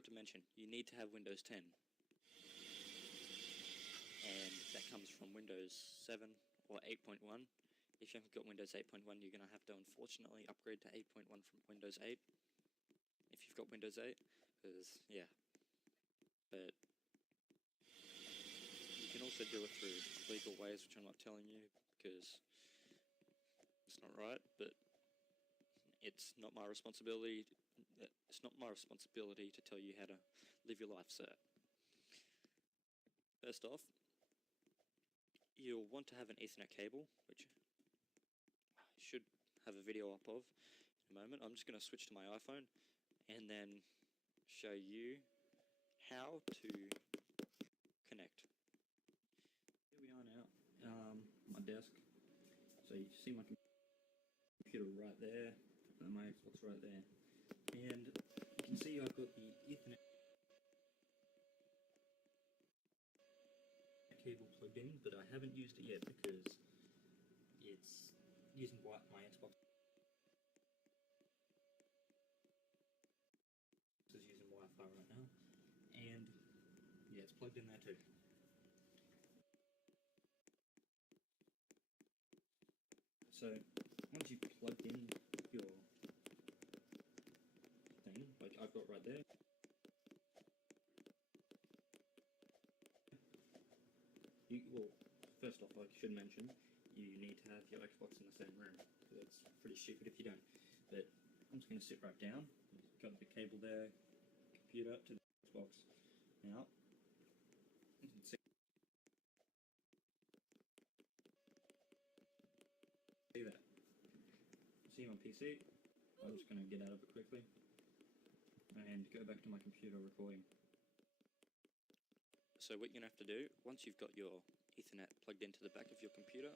forgot to mention, you need to have Windows 10. And that comes from Windows 7 or 8.1. If you haven't got Windows 8.1, you're going to have to unfortunately upgrade to 8.1 from Windows 8. If you've got Windows 8, because, yeah. But you can also do it through legal ways, which I'm not telling you, because it's not right, but it's not my responsibility. It's not my responsibility to tell you how to live your life, sir. First off, you'll want to have an Ethernet cable, which I should have a video up of in a moment. I'm just going to switch to my iPhone and then show you how to connect. Here we are now, my desk. So you see my computer right there, and my Xbox right there. And you can see I've got the Ethernet cable plugged in, but I haven't used it yet because it's using my Xbox is using Wi-Fi right now, and yeah, it's plugged in there too. So once you've plugged in your thing, like I've got right there, well, first off, I should mention, you need to have your Xbox in the same room. It's pretty stupid if you don't. But I'm just going to sit right down. Got the cable there, computer to the Xbox. Now, you can see that. See my PC. I'm just going to get out of it quickly and go back to my computer recording. So what you're going to have to do, once you've got your Ethernet plugged into the back of your computer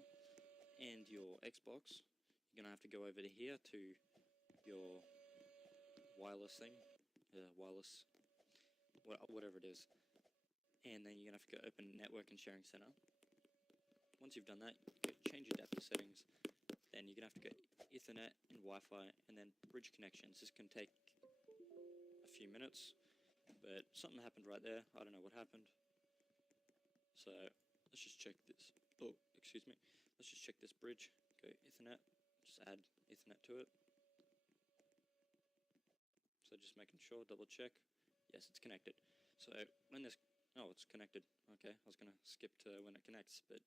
and your Xbox, you're going to have to go over to here to your wireless thing, whatever it is, and then you're going to have to go open Network and Sharing Center. Once you've done that, change your adapter settings, then you're going to have to go Ethernet and Wi-Fi and then bridge connections. This can take a few minutes, but something happened right there. I don't know what happened. So let's just check this. Oh, excuse me. Let's just check this bridge. Go Ethernet. Just add Ethernet to it. So just making sure, double check. Yes, it's connected. So when this, oh, it's connected. Okay, I was going to skip to when it connects, but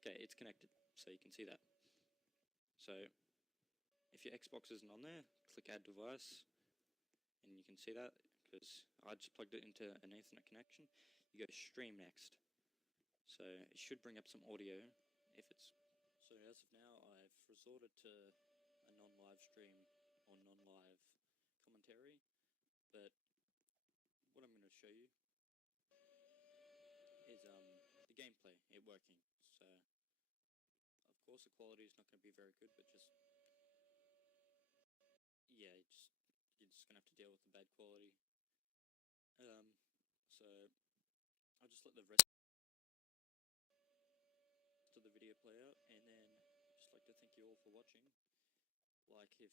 okay, it's connected. So you can see that. So if your Xbox isn't on there, click Add Device, and you can see that because I just plugged it into an Ethernet connection. You go Stream next. So it should bring up some audio if it's... So as of now, I've resorted to a non-live stream or non-live commentary, but what I'm going to show you is the gameplay, it working. So of course the quality is not going to be very good, but just... yeah, you're just going to have to deal with the bad quality. So I'll just let the rest of the video play out, and then just like to thank you all for watching. Like if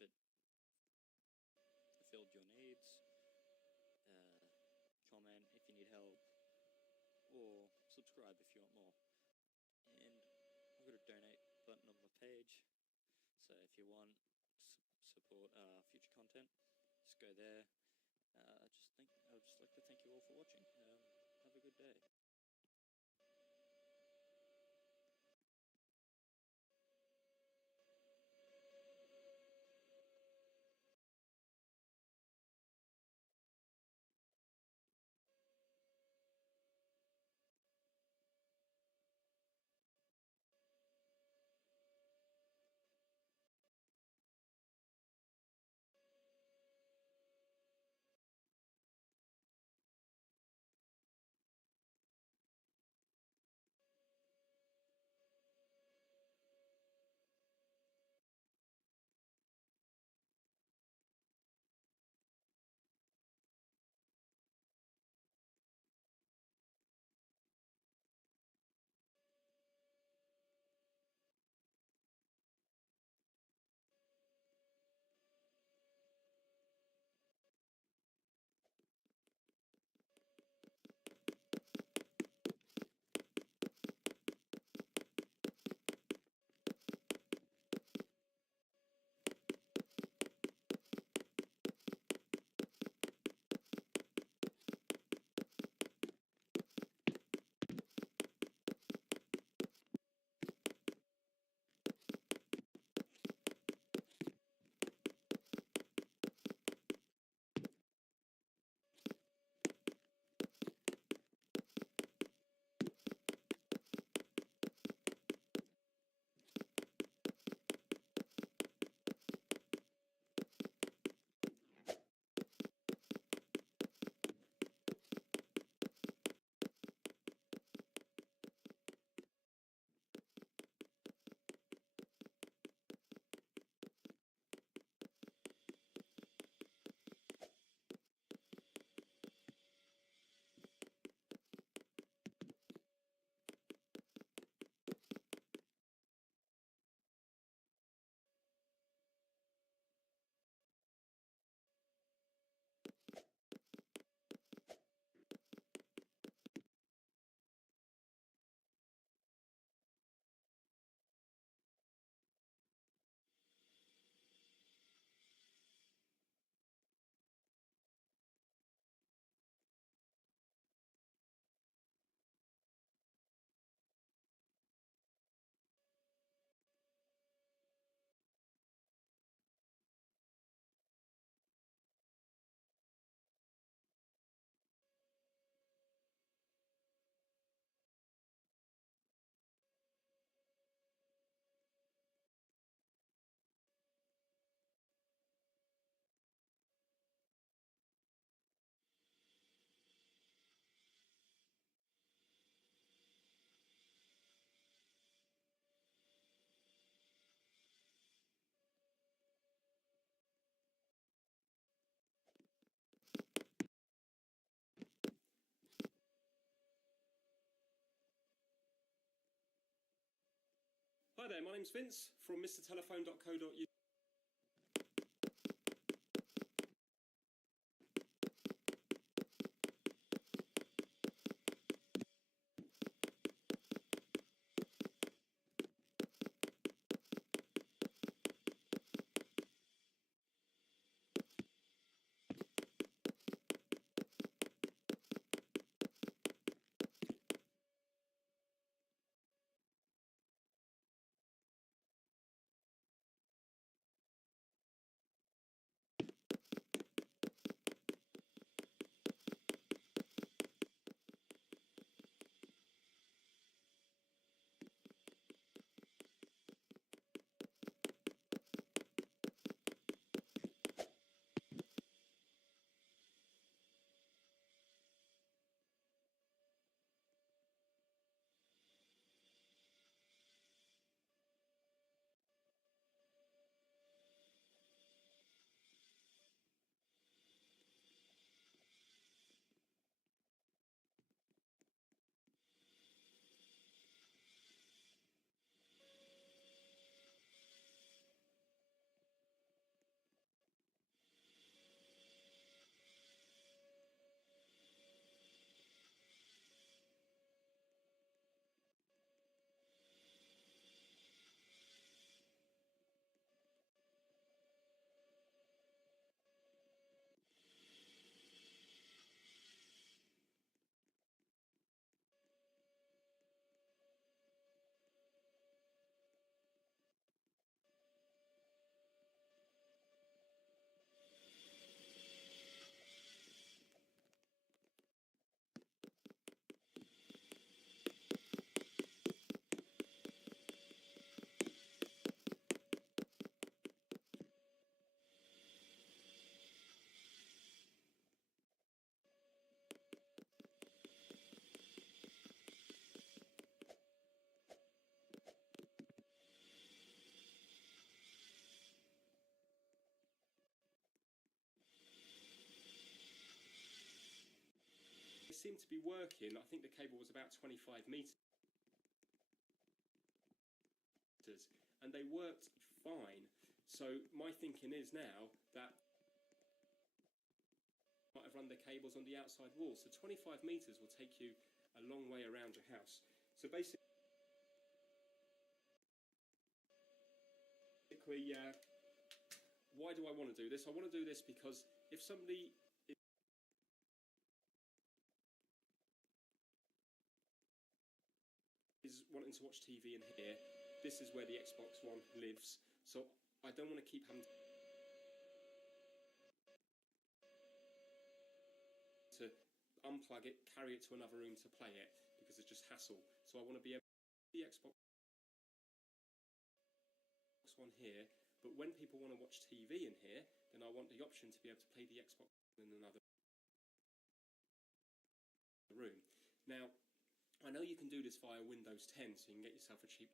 it fulfilled your needs, comment if you need help, or subscribe if you want more. And I've got a donate button on my page, so if you want support future content, just go there. I would just like to thank you all for watching. Have a good day. Hi there, my name's Vince from mrtelephone.co.uk. They seem to be working. I think the cable was about 25 meters, and they worked fine. So my thinking is now that might have run the cables on the outside wall. So 25 meters will take you a long way around your house. So basically, why do I want to do this? I want to do this because if somebody is wanting to watch TV in here, this is where the Xbox One lives. So I don't want to keep having to unplug it, carry it to another room to play it, because it's just hassle. So I want to be able to the Xbox One here, but when people want to watch TV in here, then I want the option to be able to play the Xbox in another room. Now, I know you can do this via Windows 10, so you can get yourself a cheap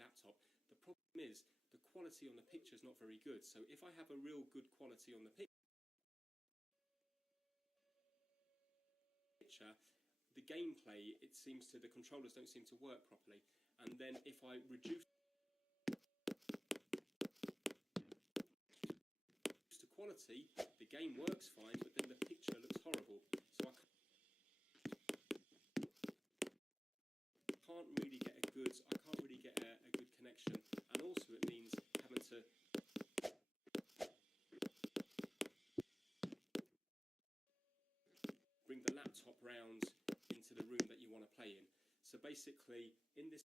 laptop. The problem is the quality on the picture is not very good. So if I have a real good quality on the picture, the gameplay, the controllers don't seem to work properly. And then if I reduce the quality, the game works fine, but then the picture looks horrible. So I can't really get a good connection. And also it means having to bring the laptop round into the room that you want to play in. So basically, in this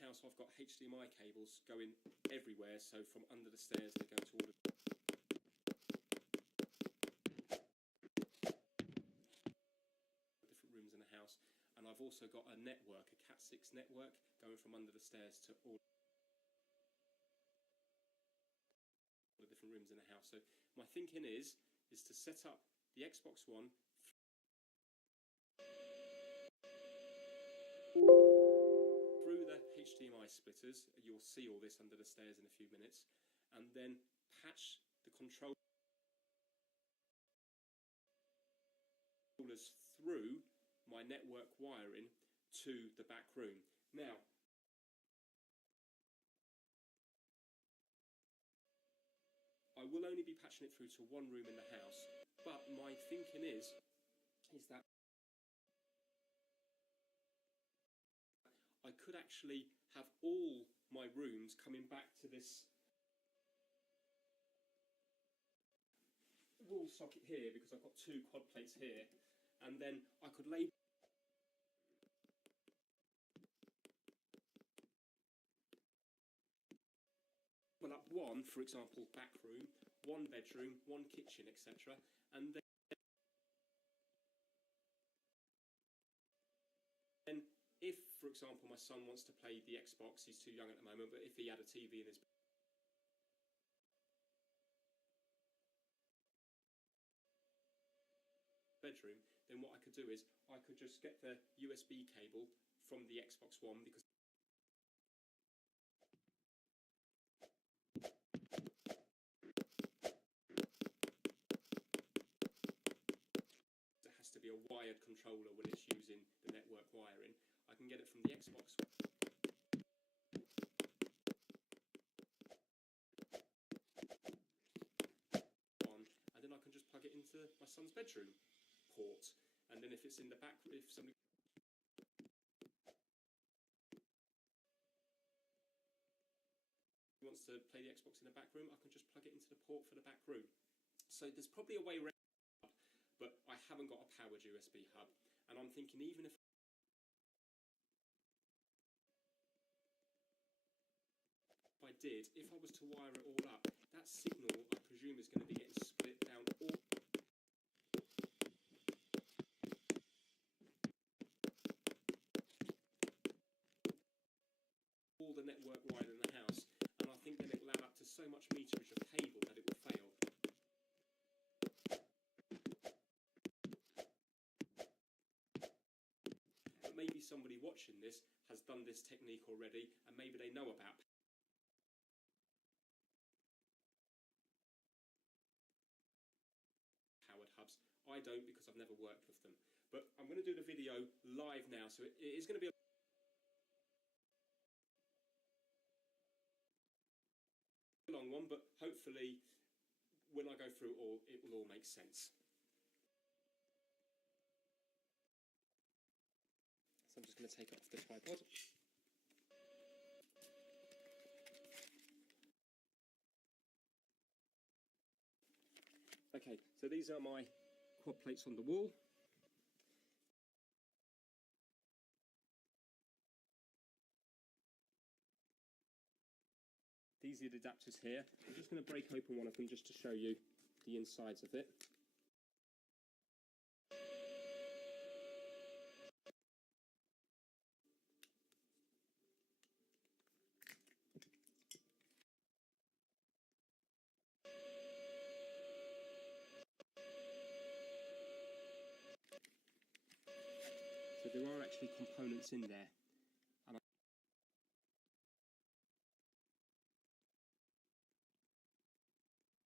house, I've got HDMI cables going everywhere. So from under the stairs, they go to all the different rooms in the house. And I've also got a network, a Cat6 network, going from under the stairs to all the different rooms in the house. So my thinking is to set up the Xbox One through the HDMI splitters. You'll see all this under the stairs in a few minutes, and then patch the controllers through my network wiring to the back room. Now, I will only be patching it through to one room in the house, but my thinking is that I could actually have all my rooms coming back to this wall socket here, because I've got two quad plates here, and then I could label up one, for example, back room, one bedroom, one kitchen, etc. And then if, for example, my son wants to play the Xbox, he's too young at the moment, but if he had a TV in his bedroom, then what I could do is I could just get the USB cable from the Xbox One, because it has to be a wired controller when it's using the network wiring. I can get it from the Xbox One, and then I can just plug it into my son's bedroom port. And then if it's in the back, if somebody wants to play the Xbox in the back room, I can just plug it into the port for the back room. So there's probably a way around, but I haven't got a powered USB hub. And I'm thinking, even if I did, if I was to wire it all up, that signal, I presume, is going to be getting split down all the network wire in the house, and I think then it will add up to so much meterage of cable that it will fail. But maybe somebody watching this has done this technique already, and maybe they know about powered hubs. I don't, because I've never worked with them. But I'm going to do the video live now, so it is going to be a long one, but hopefully when I go through it all, it will all make sense. So I'm just going to take it off the tripod. Okay, so these are my quad plates on the wall. These are the adapters here. I'm just going to break open one of them just to show you the insides of it. So there are actually components in there. And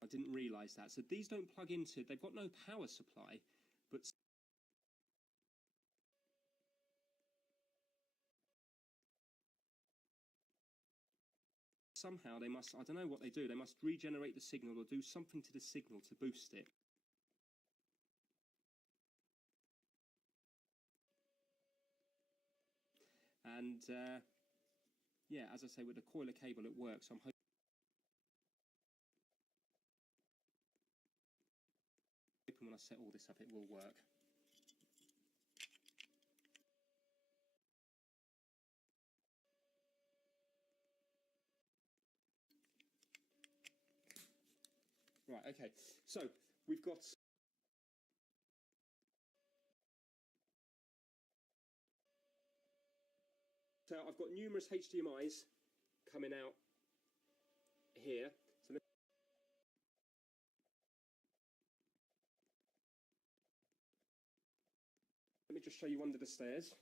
I didn't realise that. So these don't plug into, they've got no power supply, but somehow they must, I don't know what they do, they must regenerate the signal or do something to the signal to boost it. And yeah, as I say, with the coil of cable it works. I'm hoping when I set all this up it will work. Right, okay, so we've got so I've got numerous HDMIs coming out here. So let me just show you under the stairs.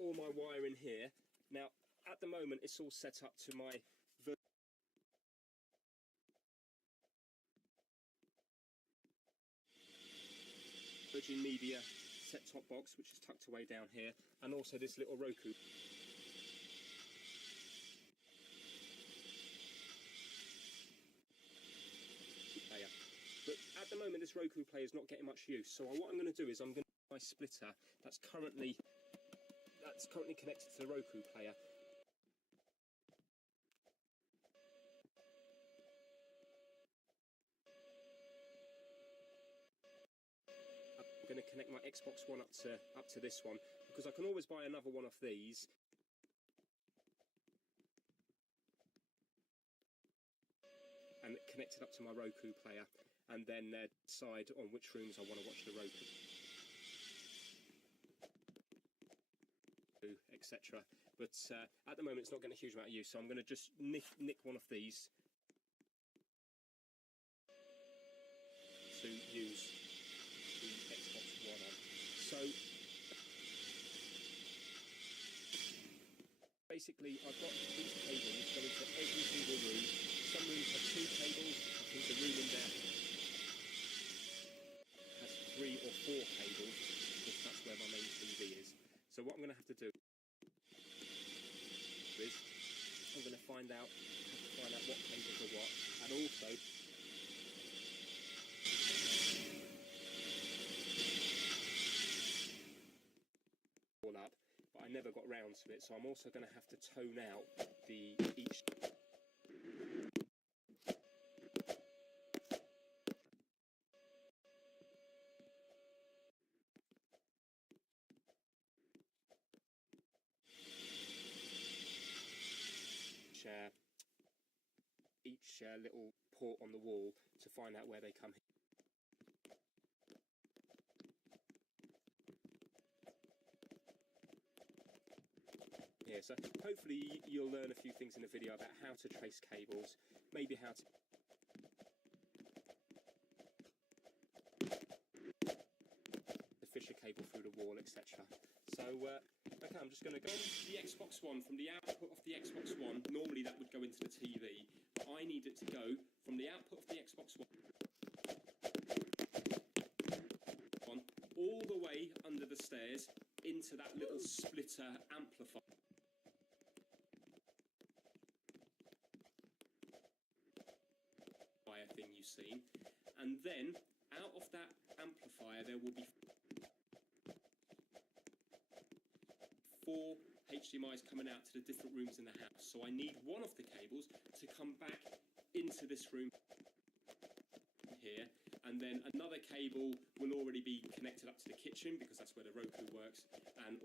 all my wire in here. Now, at the moment, it's all set up to my Virgin Media set-top box, which is tucked away down here, and also this little Roku player. But at the moment, this Roku player is not getting much use. So what I'm going to do is I'm going to my splitter that's currently connected to the Roku player. I'm going to connect my Xbox One up to this one, because I can always buy another one of these. And connect it up to my Roku player, and then decide on which rooms I want to watch the Roku, etc. But at the moment, it's not getting a huge amount of use, so I'm going to just nick one of these to use the Xbox One on. So basically, I've got these cables going to every single room. Some rooms have 2 cables. I think the room in there has 3 or 4 cables, because that's where my main TV is. So what I'm going to have to do is I'm going to find out what cables are what, and also all up, but I never got round to it, so I'm also going to have to tone out each little port on the wall to find out where they come here. So hopefully you'll learn a few things in the video about how to trace cables, maybe how to fish a cable through the wall, etc. So okay, I'm just going to go on the Xbox One. From the output of the Xbox One, normally that would go into the TV, but I need it to go from the output of the Xbox One all the way under the stairs into that little splitter amplifier thing you've seen, and then out of that amplifier there will be 4 HDMIs coming out to the different rooms in the house. So I need one of the cables to come back into this room here, and then another cable will already be connected up to the kitchen, because that's where the Roku works, and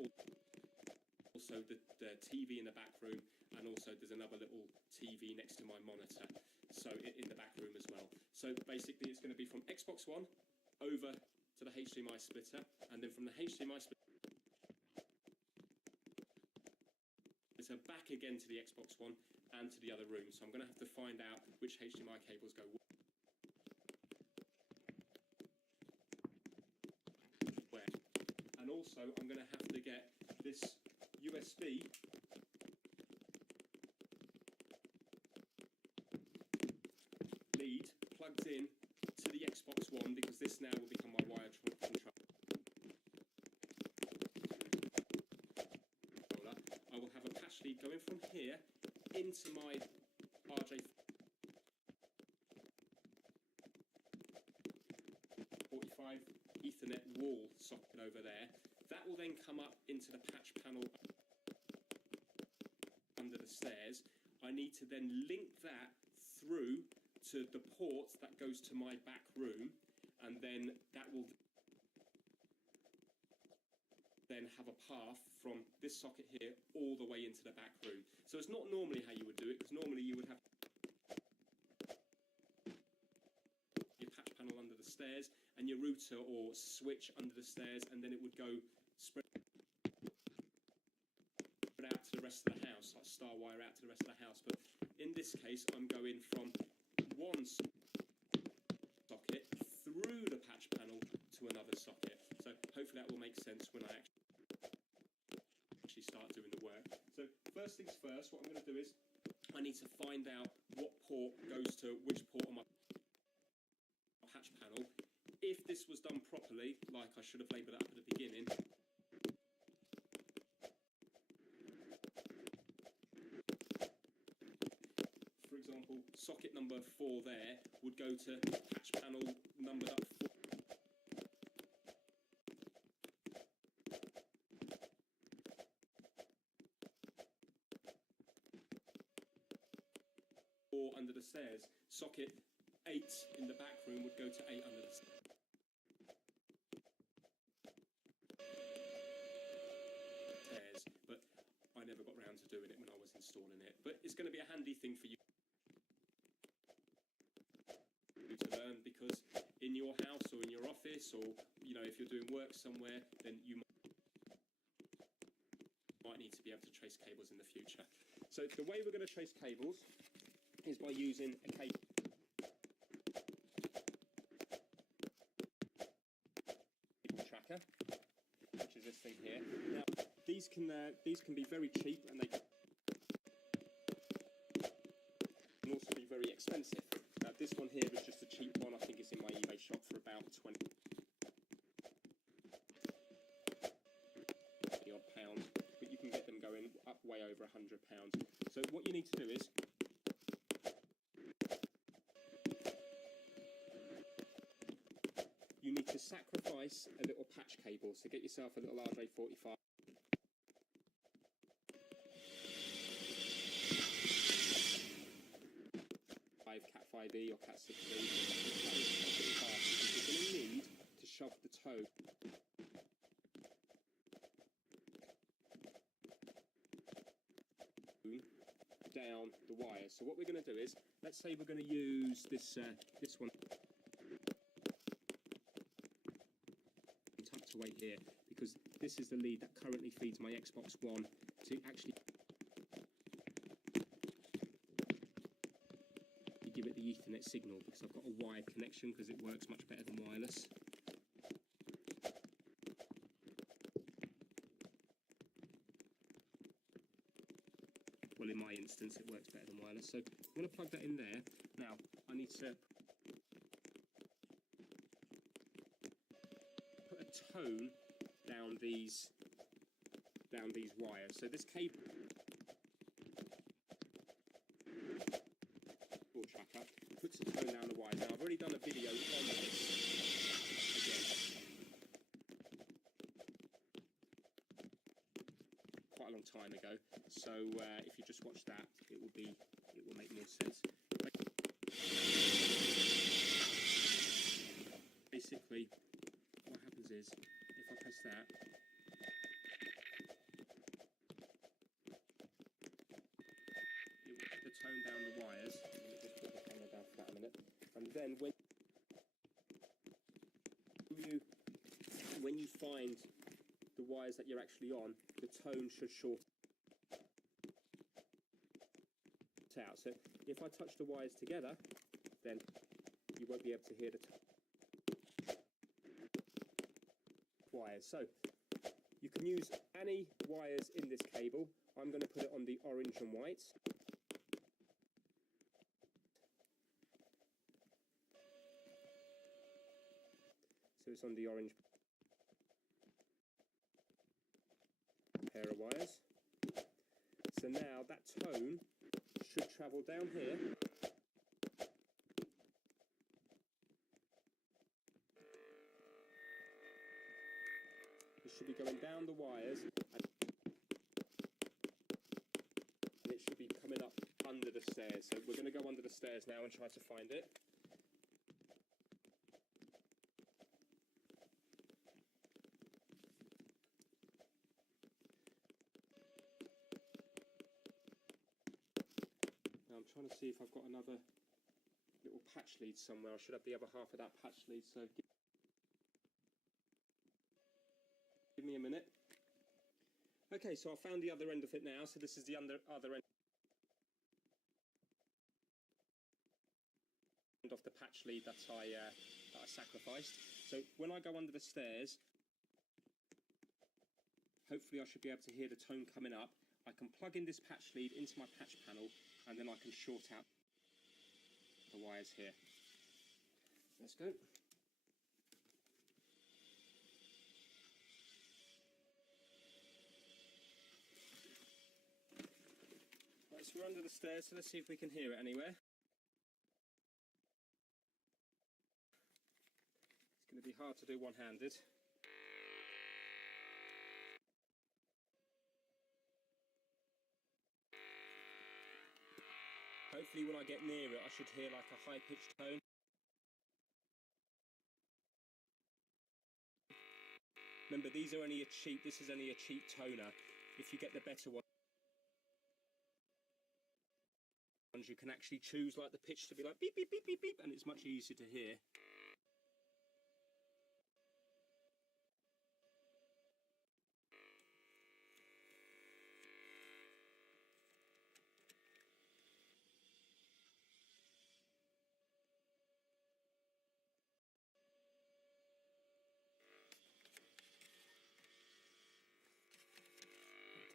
also the TV in the back room, and also there's another little TV next to my monitor, so in the back room as well. So basically it's going to be from Xbox One over to the HDMI splitter, and then from the HDMI splitter back again to the Xbox One and to the other room. So I'm going to have to find out which HDMI cables go where. And also I'm going to have to get this USB lead plugged in to the Xbox One, because this now will become my wired controller. I will have a patch lead going from here into my RJ45 Ethernet wall socket over there. That will then come up into the patch panel under the stairs. I need to then link that through to the port that goes to my back room, and then that will then have a path from this socket here all the way into the back room. So it's not normally how you would do it, because normally you would have your patch panel under the stairs and your router or switch under the stairs, and then it would go spread out to the rest of the house, like star wire out to the rest of the house. But in this case, I'm going from one socket through the patch panel to another socket. So hopefully that will make sense when I actually start So first things first, what I'm going to do is I need to find out what port goes to which port on my patch panel. If this was done properly, like I should have labelled it up at the beginning, for example, socket number 4 there would go to patch panel numbered up 4 under the stairs. Socket 8 in the back room would go to 8 under the stairs. But I never got round to doing it when I was installing it. But it's going to be a handy thing for you to learn, because in your house or in your office, or if you're doing work somewhere, then you might need to be able to trace cables in the future. So the way we're going to trace cables is by using a cable tracker, which is this thing here. Now these can be very cheap, and they can also be very expensive. Now this one here is just a cheap one. I think it's in my eBay shop for about 20 odd pounds, but you can get them going up way over £100. So what you need to do is you need to sacrifice a little patch cable. So get yourself a little RJ45. Cat 5e or Cat 6e. You're going to need to shove the toe down the wire. So what we're going to do is, let's say we're going to use this one tucked away here, because this is the lead that currently feeds my Xbox One to actually give it the Ethernet signal, because I've got a wired connection, because it works much better than wireless. Well, in my instance, it works better than wireless. So I'm going to plug that in there. Now, I need to put a tone down these wires. So this cable tracker puts a tone down the wires. Now, I've already done a video on this again quite a long time ago. So if you just watch that, it will make more sense. Basically, what happens is, if I press that, it will put the tone down the wires. Let me just put the camera down for that a minute. And then when you find the wires that you're actually on, the tone should short out. So if I touch the wires together, then you won't be able to hear the wires. So you can use any wires in this cable. I'm going to put it on the orange and white. So it's on the orange pair of wires. So now that tone should travel down here. It should be going down the wires, and it should be coming up under the stairs. So we're going to go under the stairs now and try to find it. I'm trying to see if I've got another little patch lead somewhere. I should have the other half of that patch lead, so give me a minute. Okay, so I found the other end of it now. So this is the other end of the patch lead that I sacrificed. So when I go under the stairs, hopefully I should be able to hear the tone coming up. I can plug in this patch lead into my patch panel, and then I can short out the wires here. Let's go. Right, so we're under the stairs, so let's see if we can hear it anywhere. It's going to be hard to do one-handed. Hopefully when I get near it, I should hear like a high-pitched tone. Remember, these are only this is only a cheap toner. If you get the better ones, you can actually choose like the pitch to be like beep, beep, beep, beep, beep, and it's much easier to hear.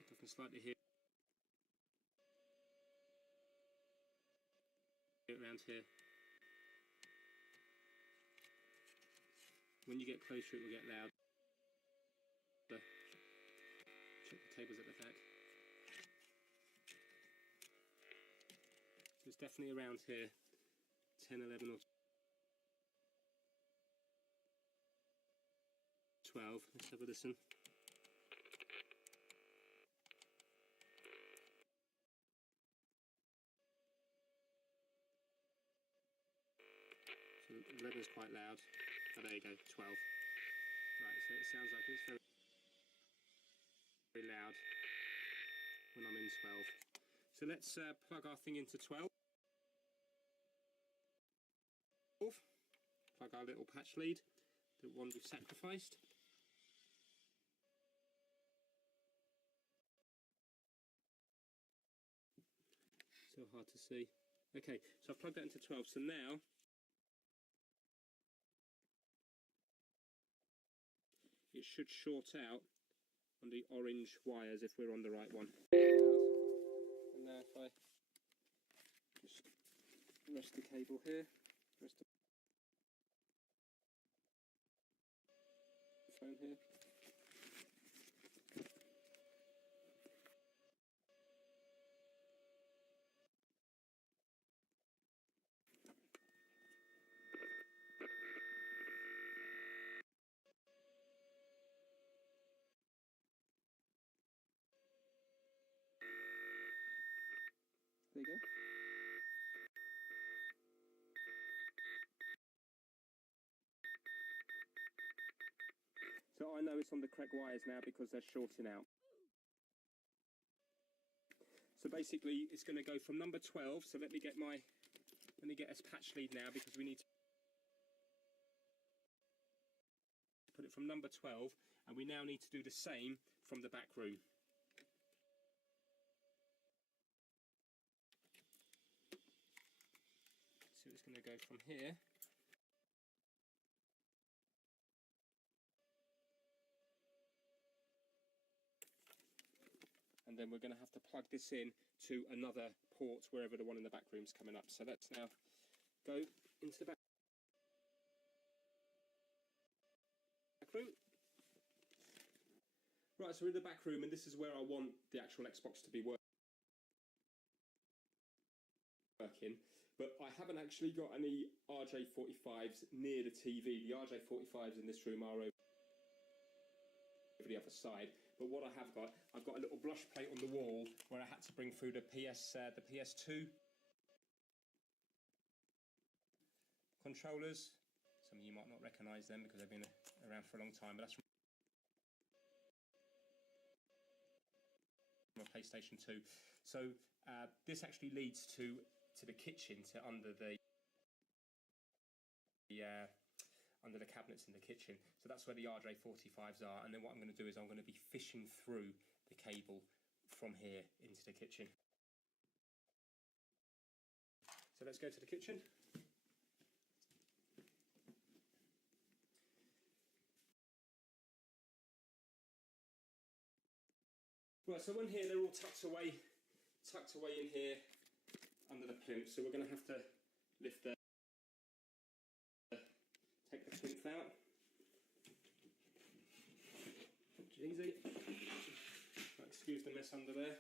I think I can slightly hear it around here. When you get closer, it will get loud. Check the cables at the back. So it's definitely around here, 10, 11 or 12. Let's have a listen. So 11 is quite loud. Oh, there you go, 12. Right, so it sounds like it's very, very loud when I'm in 12. So let's plug our thing into 12. Plug our little patch lead, the one we've sacrificed. So hard to see. Okay, so I've plugged that into 12. So now it should short out on the orange wires if we're on the right one. And now if I just rest the cable here, rest the phone here. There you go. So I know it's on the correct wires now because they're shorting out. So basically it's going to go from number 12. So let me get us patch lead now because we need to put it from number 12, and we now need to do the same from the back room. So it's going to go from here. And then we're going to have to plug this in to another port wherever the one in the back room is coming up. So let's now go into the back room. Right, so we're in the back room, and this is where I want the actual Xbox to be working. But I haven't actually got any RJ45s near the TV. The RJ45s in this room are over the other side. But what I have got, I've got a little blush plate on the wall where I had to bring through the PS2 controllers. Some of you might not recognise them because they've been around for a long time, but that's from a PlayStation 2. So this actually leads to the kitchen, to under the cabinets in the kitchen. So that's where the RJ45s are, and then what I'm going to do is I'm going to be fishing through the cable from here into the kitchen. So let's go to the kitchen. Right, so in here they're all tucked away in here under the plinth. So we're going to have to lift the, take the plinth out. Easy. Excuse the mess under there.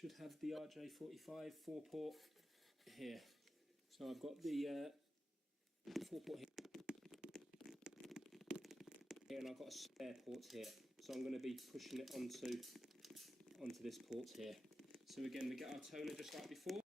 Should have the RJ45 4-port here. So I've got the 4-port here, and I've got a spare port here. So I'm going to be pushing it onto this port here. So again, we get our toner just like before.